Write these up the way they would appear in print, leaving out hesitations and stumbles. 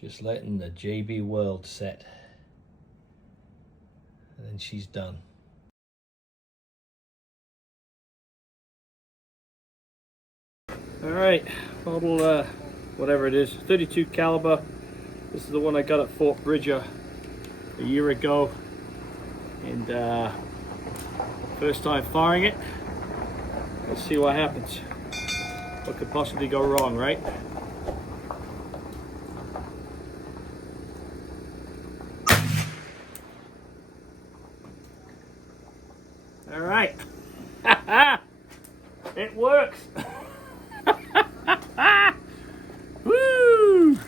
Just letting the JB World set. And then she's done. All right, model whatever it is, 32 caliber. This is the one I got at Fort Bridger a year ago, and first time firing it. Let's see what happens. What could possibly go wrong, right? All right. It works. Woo!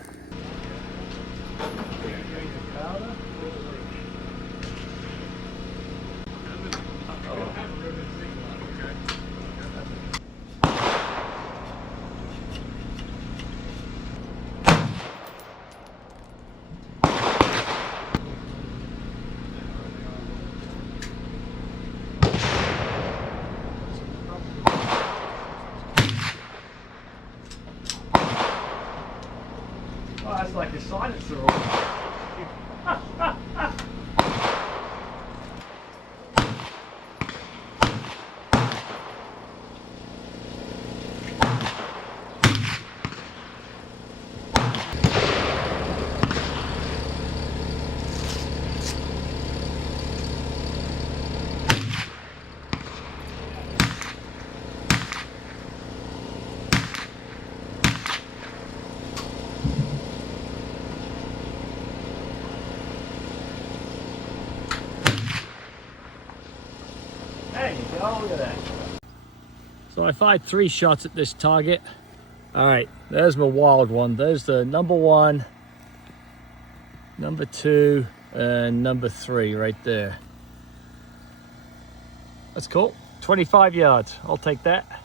Oh, that's like a silencer. There you go, look at that. So I fired 3 shots at this target. All right, there's my wild one. There's the number 1, number 2, and number 3 right there. That's cool. 25 yards, I'll take that.